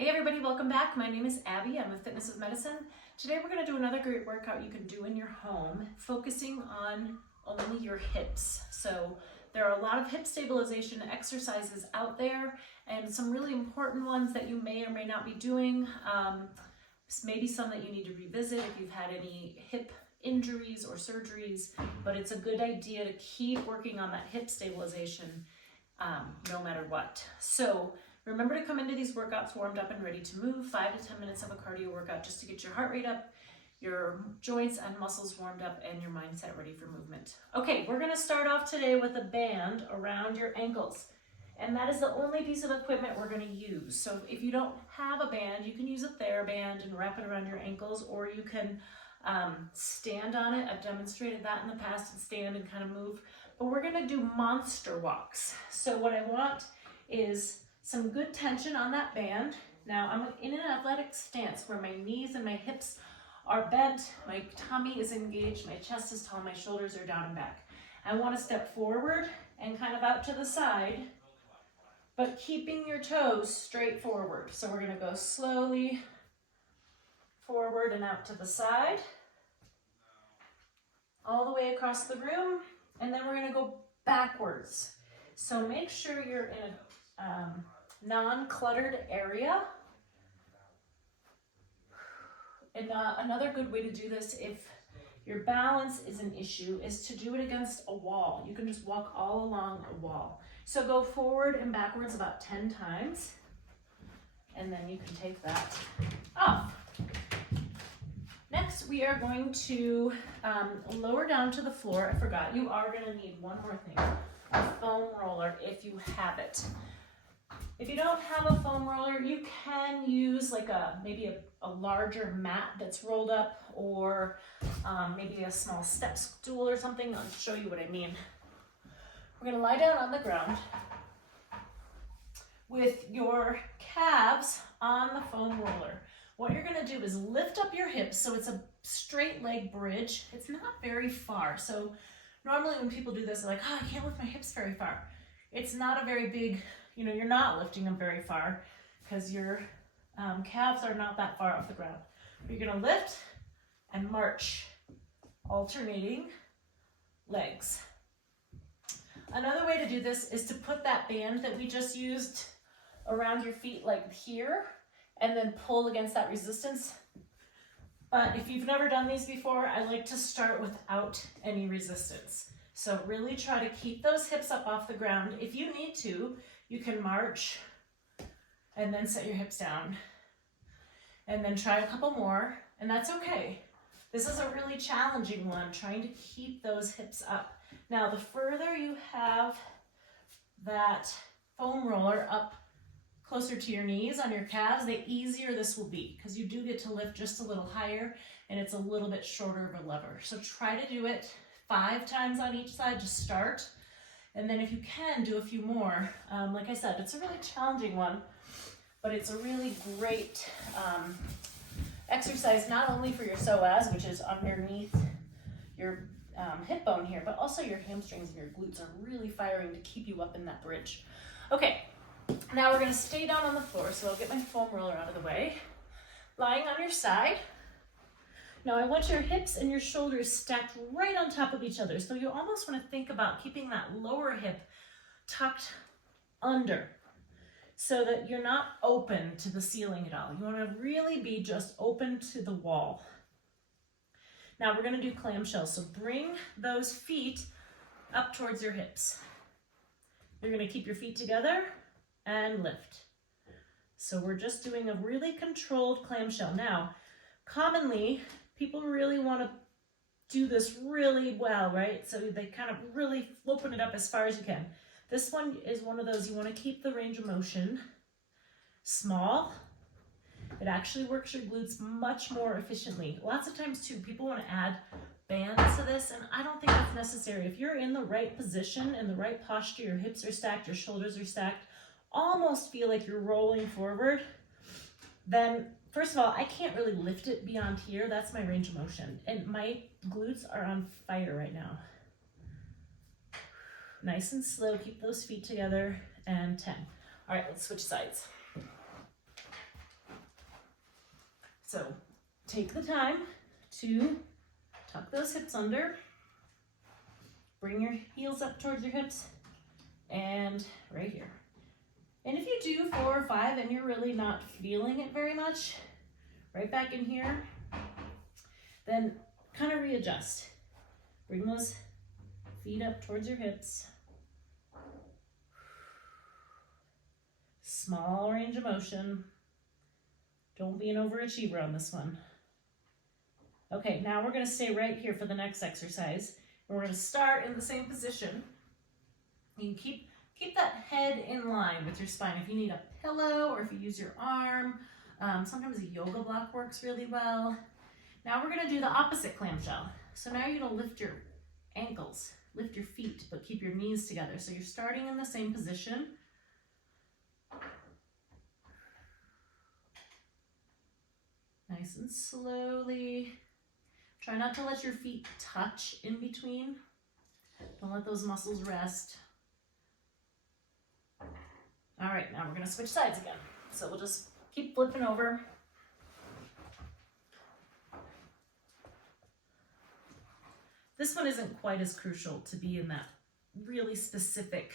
Hey everybody, welcome back. My name is Abby. I'm with Fitness is Medicine. Today we're going to do another great workout you can do in your home, focusing on only your hips. So there are a lot of hip stabilization exercises out there and some really important ones that you may or may not be doing. Maybe some that you need to revisit if you've had any hip injuries or surgeries, but it's a good idea to keep working on that hip stabilization no matter what. So remember to come into these workouts warmed up and ready to move. 5 to 10 minutes of a cardio workout just to get your heart rate up, your joints and muscles warmed up, and your mindset ready for movement. Okay, we're gonna start off today with a band around your ankles. And that is the only piece of equipment we're gonna use. So if you don't have a band, you can use a TheraBand and wrap it around your ankles, or you can stand on it. I've demonstrated that in the past, and stand and kind of move. But we're gonna do monster walks. So what I want is some good tension on that band. Now I'm in an athletic stance where my knees and my hips are bent, my tummy is engaged, my chest is tall, my shoulders are down and back. I want to step forward and kind of out to the side, but keeping your toes straight forward. So we're going to go slowly forward and out to the side, all the way across the room, and then we're going to go backwards. So make sure you're in a non-cluttered area. And another good way to do this, if your balance is an issue, is to do it against a wall. You can just walk all along a wall. So go forward and backwards about 10 times, and then you can take that off. Next, we are going to lower down to the floor. I forgot, you are going to need one more thing, a foam roller if you have it. If you don't have a foam roller, you can use like maybe a larger mat that's rolled up, or maybe a small step stool or something. I'll show you what I mean. We're gonna lie down on the ground with your calves on the foam roller. What you're gonna do is lift up your hips so it's a straight leg bridge. It's not very far. So normally when people do this, they're like, oh, I can't lift my hips very far. It's not a very big, you're not lifting them very far because your calves are not that far off the ground. You're gonna lift and march, alternating legs. Another way to do this is to put that band that we just used around your feet like here, and then pull against that resistance. But if you've never done these before, I like to start without any resistance. So really try to keep those hips up off the ground. If you need to, you can march and then set your hips down and then try a couple more, and that's okay. This is a really challenging one, trying to keep those hips up. Now, the further you have that foam roller up closer to your knees on your calves, the easier this will be, because you do get to lift just a little higher and it's a little bit shorter of a lever. So try to do it 5 times on each side to start. And then if you can, do a few more. Like I said, it's a really challenging one, but it's a really great exercise, not only for your psoas, which is underneath your hip bone here, but also your hamstrings and your glutes are really firing to keep you up in that bridge. Okay, now we're gonna stay down on the floor, so I'll get my foam roller out of the way. Lying on your side. Now I want your hips and your shoulders stacked right on top of each other. So you almost want to think about keeping that lower hip tucked under so that you're not open to the ceiling at all. You want to really be just open to the wall. Now we're going to do clamshell. So bring those feet up towards your hips. You're going to keep your feet together and lift. So we're just doing a really controlled clamshell. Now, commonly, people really want to do this really well, right? So they kind of really open it up as far as you can. This one is one of those you want to keep the range of motion small. It actually works your glutes much more efficiently. Lots of times too, people want to add bands to this, and I don't think that's necessary. If you're in the right position, in the right posture, your hips are stacked, your shoulders are stacked, almost feel like you're rolling forward, then first of all, I can't really lift it beyond here. That's my range of motion. And my glutes are on fire right now. Nice and slow, keep those feet together, and 10. All right, let's switch sides. So take the time to tuck those hips under, bring your heels up towards your hips, and right here. And if you do 4 or 5 and you're really not feeling it very much, right back in here, then kind of readjust. Bring those feet up towards your hips. Small range of motion. Don't be an overachiever on this one. Okay, now we're going to stay right here for the next exercise. And we're going to start in the same position. You can keep that head in line with your spine. If you need a pillow or if you use your arm, sometimes a yoga block works really well. Now we're going to do the opposite clamshell. So now you're going to lift your ankles, lift your feet, but keep your knees together. So you're starting in the same position. Nice and slowly. Try not to let your feet touch in between. Don't let those muscles rest. All right, now we're going to switch sides again. So we'll just keep flipping over. This one isn't quite as crucial to be in that really specific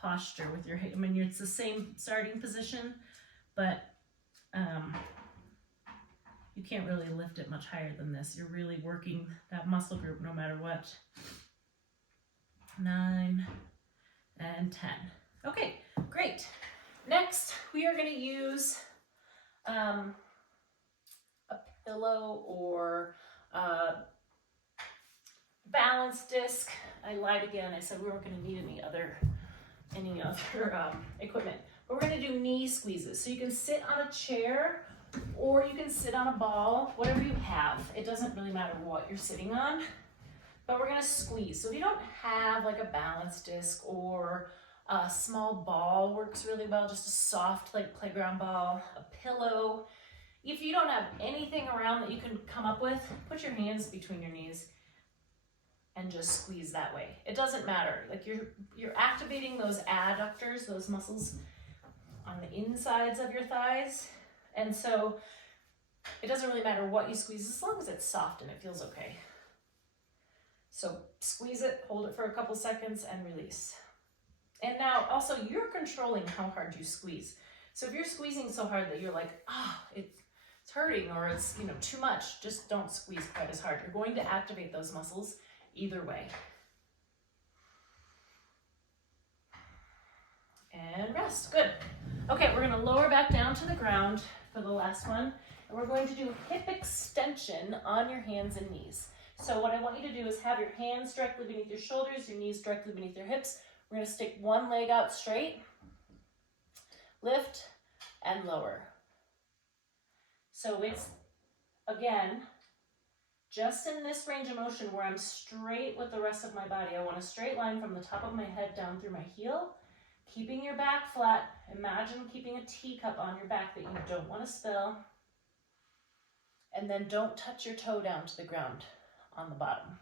posture with your hip. I mean, it's the same starting position, but you can't really lift it much higher than this. You're really working that muscle group no matter what. 9 and 10. Okay, great. Next, we are going to use a pillow or balance disc. I lied again. I said we weren't going to need any other equipment. But we're going to do knee squeezes. So you can sit on a chair or you can sit on a ball, whatever you have. It doesn't really matter what you're sitting on, but we're going to squeeze. So if you don't have like a balance disc or a small ball works really well, just a soft like playground ball, a pillow. If you don't have anything around that you can come up with, put your hands between your knees and just squeeze that way. It doesn't matter. Like you're activating those adductors, those muscles on the insides of your thighs. And so it doesn't really matter what you squeeze as long as it's soft and it feels okay. So squeeze it, hold it for a couple seconds and release. And now also you're controlling how hard you squeeze. So if you're squeezing so hard that you're like, it's hurting or it's too much, just don't squeeze quite as hard. You're going to activate those muscles either way. And rest, good. Okay, we're gonna lower back down to the ground for the last one. And we're going to do hip extension on your hands and knees. So what I want you to do is have your hands directly beneath your shoulders, your knees directly beneath your hips. We're gonna stick one leg out straight, lift, and lower. So it's, again, just in this range of motion where I'm straight with the rest of my body. I want a straight line from the top of my head down through my heel, keeping your back flat. Imagine keeping a teacup on your back that you don't want to spill. And then don't touch your toe down to the ground on the bottom.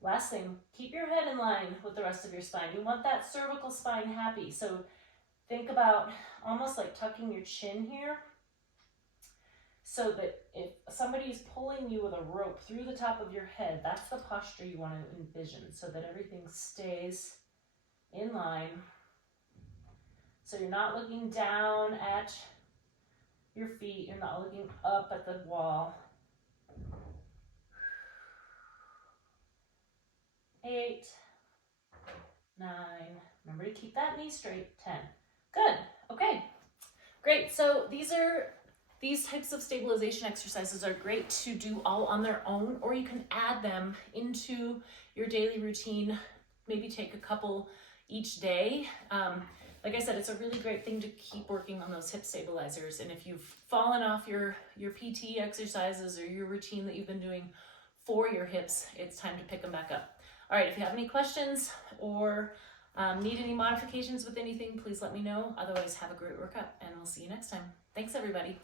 Last thing, keep your head in line with the rest of your spine. You want that cervical spine happy. So think about almost like tucking your chin here, so that if somebody is pulling you with a rope through the top of your head, that's the posture you want to envision, so that everything stays in line. So you're not looking down at your feet, you're not looking up at the wall. 8, 9, remember to keep that knee straight, 10. Good, okay, great. So these types of stabilization exercises are great to do all on their own, or you can add them into your daily routine. Maybe take a couple each day. Like I said, it's a really great thing to keep working on those hip stabilizers. And if you've fallen off your PT exercises or your routine that you've been doing for your hips, it's time to pick them back up. All right, if you have any questions or need any modifications with anything, please let me know. Otherwise, have a great workout and we'll see you next time. Thanks, everybody.